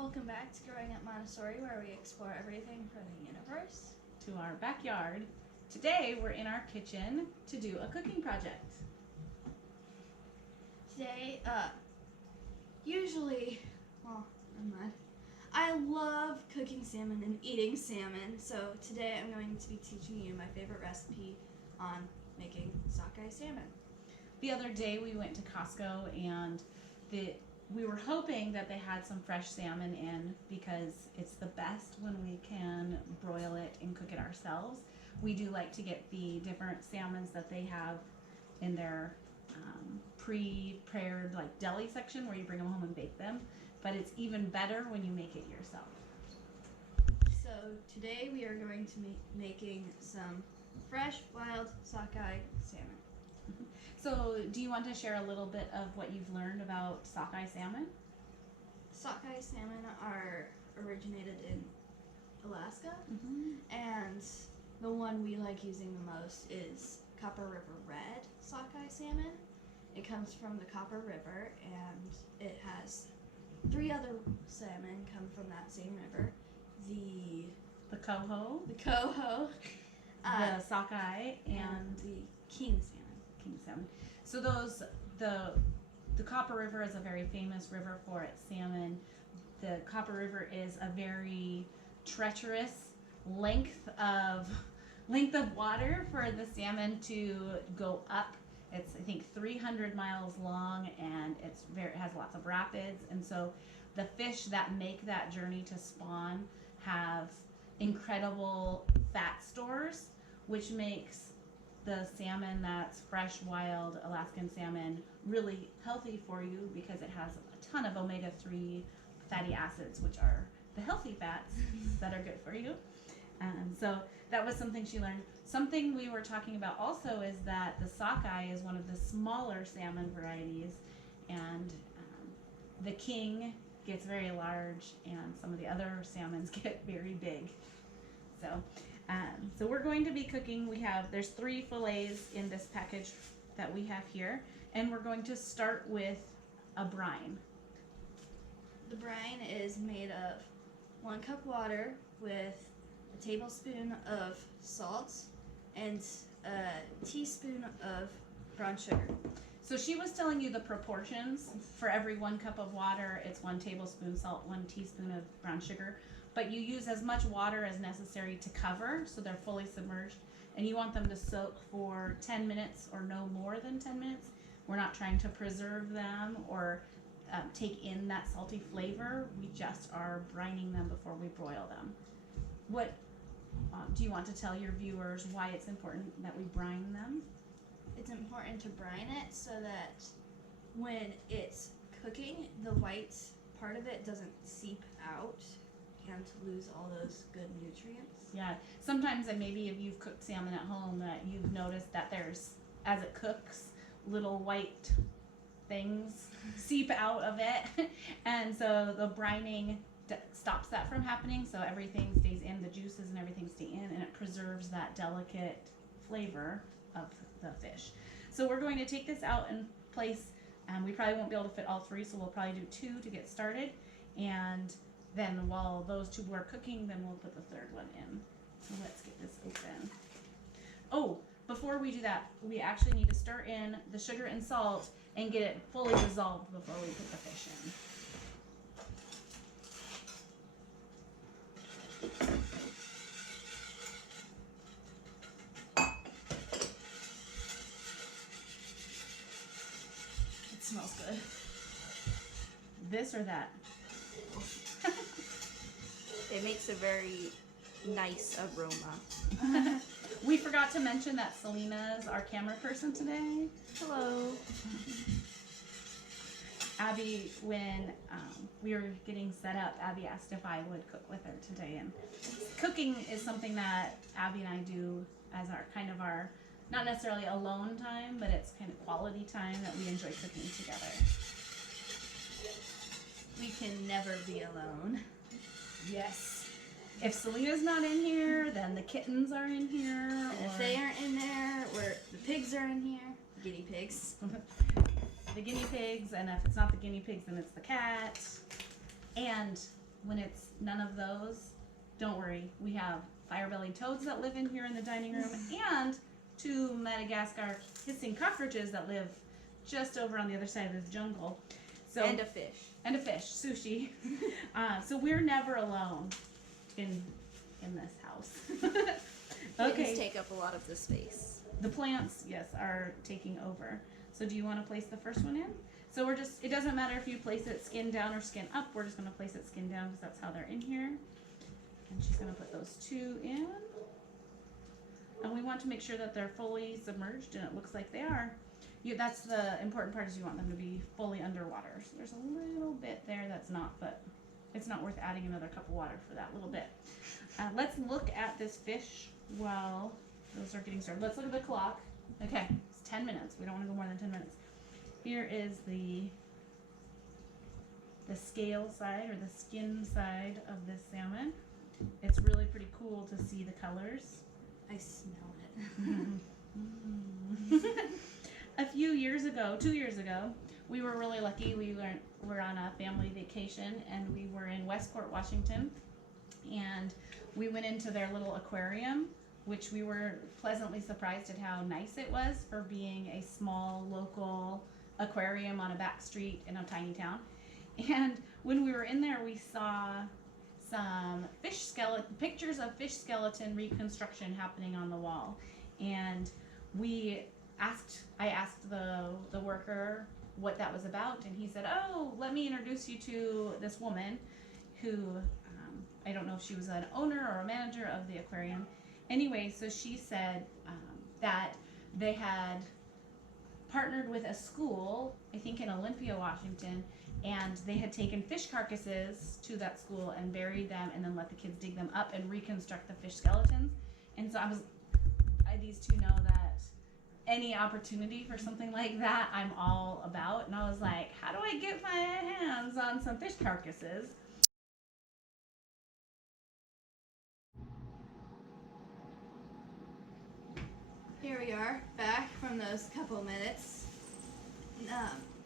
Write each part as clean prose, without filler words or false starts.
Welcome back to Growing Up Montessori, where we explore everything from the universe to our backyard. Today we're in our kitchen to do a cooking project. Today, I love cooking salmon and eating salmon, so today I'm going to be teaching you my favorite recipe on making sockeye salmon. The other day we went to Costco and we were hoping that they had some fresh salmon in because it's the best when we can broil it and cook it ourselves. We do like to get the different salmons that they have in their pre-prepared like deli section where you bring them home and bake them, but it's even better when you make it yourself. So today we are going to be making some fresh wild sockeye salmon. So do you want to share a little bit of what you've learned about sockeye salmon? Sockeye salmon are originated in Alaska, and the one we like using the most is Copper River Red sockeye salmon. It comes from the Copper River, and it has 3 other salmon come from that same river. The Coho, the sockeye, and the king salmon. So the Copper River is a very famous river for its salmon. The Copper River is a very treacherous length of water for the salmon to go up. It's, I think, 300 miles long, and it has lots of rapids, and so the fish that make that journey to spawn have incredible fat stores, which makes the salmon that's fresh, wild Alaskan salmon really healthy for you because it has a ton of omega-3 fatty acids, which are the healthy fats that are good for you. So that was something she learned. Something we were talking about also is that the sockeye is one of the smaller salmon varieties, and the king gets very large, and some of the other salmons get very big. So we're going to be cooking. There's 3 fillets in this package that we have here, and we're going to start with a brine. The brine is made of 1 cup water with a tablespoon of salt and a teaspoon of brown sugar. So she was telling you the proportions. For every 1 cup of water, it's 1 tablespoon salt, 1 teaspoon of brown sugar. But you use as much water as necessary to cover, so they're fully submerged. And you want them to soak for 10 minutes or no more than 10 minutes. We're not trying to preserve them or take in that salty flavor. We just are brining them before we broil them. What do you want to tell your viewers why it's important that we brine them? It's important to brine it so that when it's cooking, the white part of it doesn't seep out and lose all those good nutrients. Yeah, sometimes, and maybe if you've cooked salmon at home, that you've noticed that there's, as it cooks, little white things seep out of it, and so the brining stops that from happening, so everything stays in, the juices and everything stay in, and it preserves that delicate flavor of the fish. So we're going to take this out and place, we probably won't be able to fit all 3, so we'll probably do 2 to get started, and then while those 2 are cooking, then we'll put the 3rd one in. So let's get this open. Oh, before we do that, we actually need to stir in the sugar and salt and get it fully dissolved before we put the fish in. It smells good. This or that? It makes a very nice aroma. We forgot to mention that Selena's our camera person today. Hello. Abby, when we were getting set up, Abby asked if I would cook with her today, and cooking is something that Abby and I do as our kind of our, not necessarily alone time, but it's kind of quality time that we enjoy cooking together. We can never be alone. Yes. If Selena's not in here, then the kittens are in here. And if they aren't in there, the pigs are in here. Guinea pigs. The guinea pigs, and if it's not the guinea pigs, then it's the cat. And when it's none of those, don't worry. We have fire-bellied toads that live in here in the dining room, and 2 Madagascar hissing cockroaches that live just over on the other side of this jungle. So, and a fish. And a fish, sushi. So we're never alone in this house. Okay. Kittens take up a lot of the space. The plants, yes, are taking over. So do you want to place the first one in? So it doesn't matter if you place it skin down or skin up. We're just going to place it skin down because that's how they're in here. And she's going to put those 2 in. And we want to make sure that they're fully submerged, and it looks like they are. That's the important part, is you want them to be fully underwater. So there's a little bit there that's not, but it's not worth adding another cup of water for that little bit. Let's look at this fish while those are getting started. Let's look at the clock. Okay, it's 10 minutes. We don't want to go more than 10 minutes. Here is the scale side, or the skin side of this salmon. It's really pretty cool to see the colors. I smell it. A few years ago, 2 years ago, we were really lucky. We were on a family vacation, and we were in Westport, Washington, and we went into their little aquarium, which we were pleasantly surprised at how nice it was for being a small local aquarium on a back street in a tiny town. And when we were in there, we saw some pictures of fish skeleton reconstruction happening on the wall. And I asked the worker what that was about, and he said, "Oh, let me introduce you to this woman who, I don't know if she was an owner or a manager of the aquarium." Anyway, so she said that they had partnered with a school, I think in Olympia, Washington, and they had taken fish carcasses to that school and buried them, and then let the kids dig them up and reconstruct the fish skeletons. And so these 2 know that any opportunity for something like that, I'm all about. And I was like, how do I get my hands on some fish carcasses? Here we are, back from those couple minutes.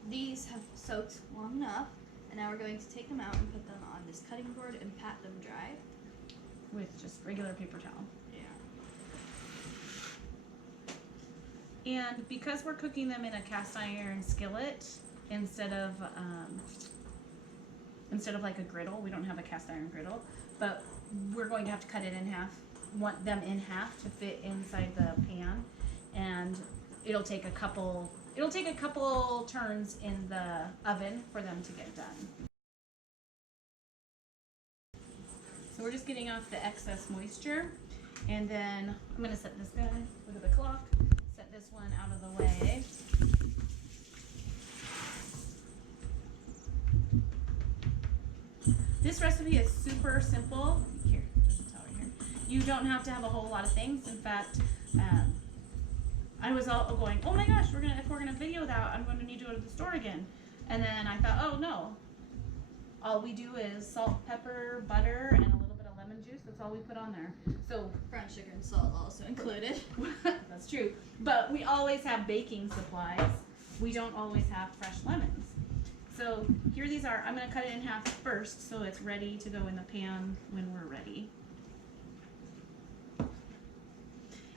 These have soaked long enough, and now we're going to take them out and put them on this cutting board and pat them dry. With just regular paper towel. Yeah. And because we're cooking them in a cast iron skillet instead of like a griddle, we don't have a cast iron griddle, but we're going to have to cut it in half. Want them in half to fit inside the pan, and it'll take a couple turns in the oven for them to get done. So we're just getting off the excess moisture, and then I'm going to set this guy, look at the clock, set this one out of the way. This recipe is super simple. Here, there's a towel right here. You don't have to have a whole lot of things. In fact, I was all going, oh my gosh, if we're gonna video that, I'm going to need to go to the store again. And then I thought, oh no, all we do is salt, pepper, butter, and a little bit of lemon juice. That's all we put on there. So Brown sugar and salt also included. that's true. But we always have baking supplies. We don't always have fresh lemons. So here these are. I'm going to cut it in half first so it's ready to go in the pan when we're ready.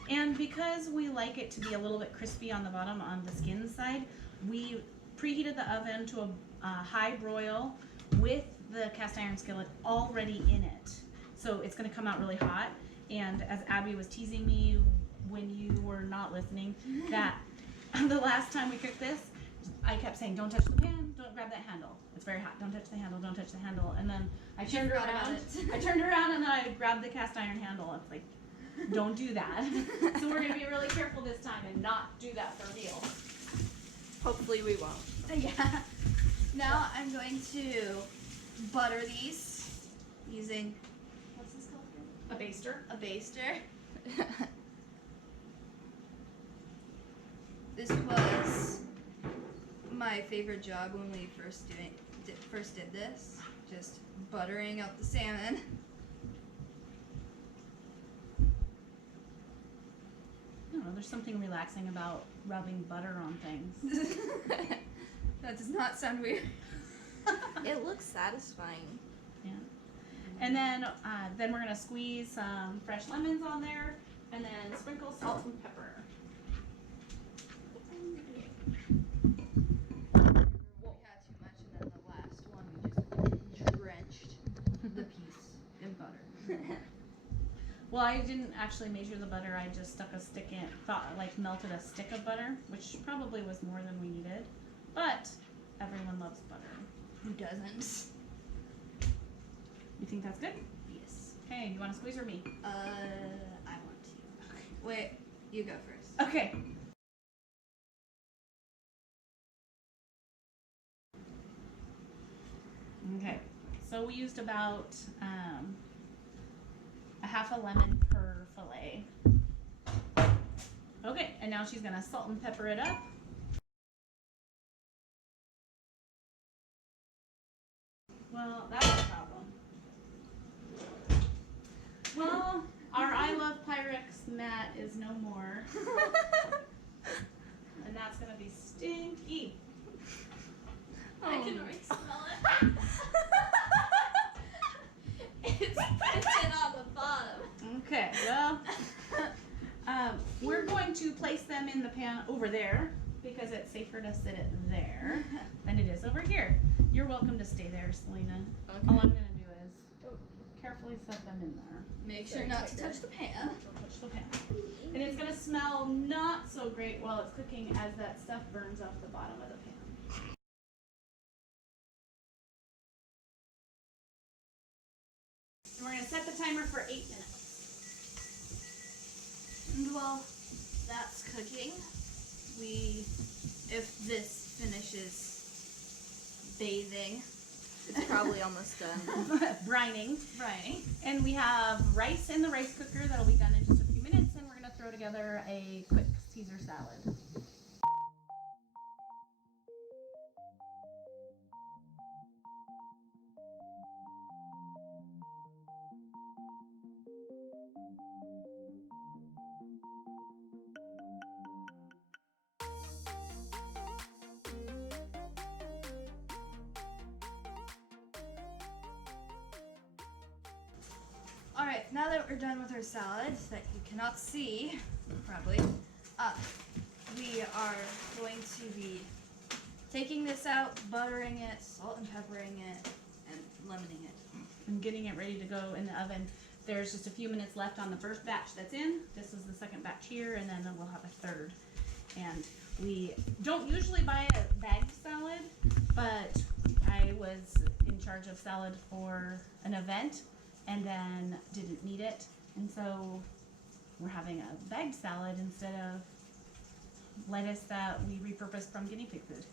And because we like it to be a little bit crispy on the bottom on the skin side, we preheated the oven to a high broil with the cast iron skillet already in it. So it's going to come out really hot. And as Abby was teasing me when you were not listening, that the last time we cooked this, I kept saying, don't touch the pan, don't grab that handle. It's very hot. Don't touch the handle, don't touch the handle. And then I turned around. I turned around and then I grabbed the cast iron handle. It's like, don't do that. So we're going to be really careful this time and not do that for real. Hopefully we won't. Yeah. Now I'm going to butter these using, what's this called again? A baster. A baster. This was my favorite job when we first did this. Just buttering up the salmon. I don't know, there's something relaxing about rubbing butter on things. That does not sound weird. It looks satisfying. Yeah. And then we're gonna squeeze some fresh lemons on there, and then sprinkle salt and pepper. We had too much, and then the last one we just drenched the piece in butter. Well, I didn't actually measure the butter. I just stuck a stick in, melted a stick of butter, which probably was more than we needed. But everyone loves butter. Who doesn't? You think that's good? Yes. Okay, you want to squeeze or me? I want to. Wait, you go first. Okay. Okay, so we used about a half a lemon per fillet. Okay, and now she's gonna salt and pepper it up. Well, that's a problem. Well, our I Love Pyrex mat is no more. And that's gonna be stinky. I can already smell it. It's in on the bottom. Okay, well, we're going to place them in the pan over there because it's safer to sit it there than it is over here. You're welcome to stay there, Selena. Okay. All I'm gonna do is carefully set them in there. Make sure not to touch the pan. Don't touch the pan. And it's gonna smell not so great while it's cooking as that stuff burns off the bottom of the pan. And we're gonna set the timer for 8 minutes. And while that's cooking, if this finishes bathing, it's probably almost done. Brining. Brining. And we have rice in the rice cooker that'll be done in just a few minutes, and we're gonna throw together a quick Caesar salad. Alright, now that we're done with our salad that you cannot see, probably, we are going to be taking this out, buttering it, salt and peppering it, and lemoning it. And getting it ready to go in the oven. There's just a few minutes left on the first batch that's in. This is the second batch here, and then we'll have a third. And we don't usually buy a bagged salad, but I was in charge of salad for an event and then didn't need it. And so we're having a bagged salad instead of lettuce that we repurposed from guinea pig food.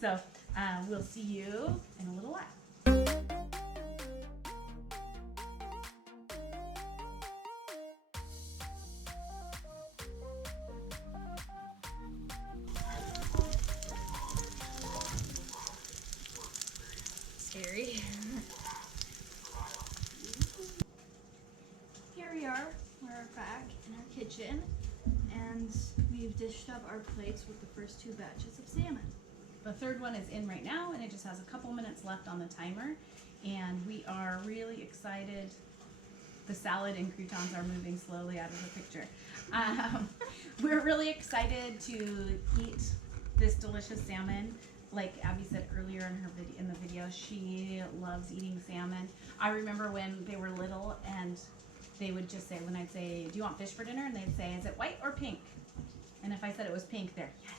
So we'll see you in a little while. Scary. Here we are. We're back in our kitchen, and we've dished up our plates with the first 2 batches of salmon. The third one is in right now, and it just has a couple minutes left on the timer. And we are really excited. The salad and croutons are moving slowly out of the picture. We're really excited to eat this delicious salmon. Like Abby said earlier in the video, she loves eating salmon. I remember when they were little, and they would just say, when I'd say, "Do you want fish for dinner?" and they'd say, "Is it white or pink?" And if I said it was pink, they're, "Yes,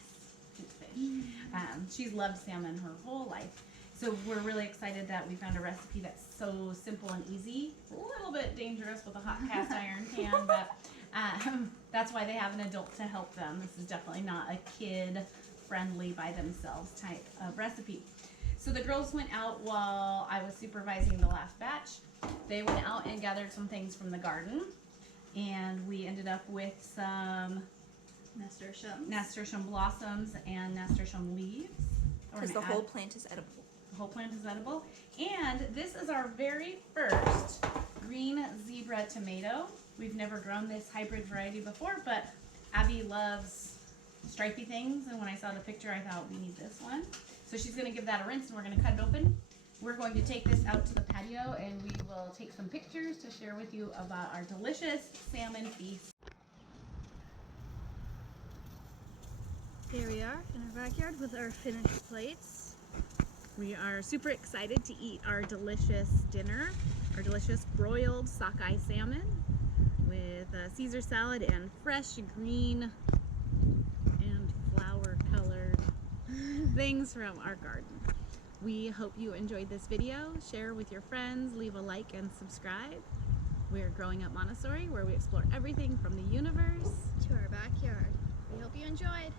it's fish." She's loved salmon her whole life. So we're really excited that we found a recipe that's so simple and easy. A little bit dangerous with a hot cast iron pan, but that's why they have an adult to help them. This is definitely not a kid-friendly by themselves type of recipe. So the girls went out while I was supervising the last batch. They went out and gathered some things from the garden, and we ended up with some nasturtium blossoms and nasturtium leaves. Because the whole plant is edible. The whole plant is edible. And this is our very first green zebra tomato. We've never grown this hybrid variety before, but Abby loves stripy things, and when I saw the picture, I thought we need this one. So she's gonna give that a rinse, and we're gonna cut it open We're going to take this out to the patio and we will take some pictures to share with you about our delicious salmon feast. Here we are in our backyard with our finished plates. We are super excited to eat our delicious dinner, our delicious broiled sockeye salmon with a Caesar salad and fresh green and flower colored things from our garden. We hope you enjoyed this video. Share with your friends, leave a like and subscribe. We're Growing Up Montessori, where we explore everything from the universe To our backyard. We hope you enjoyed.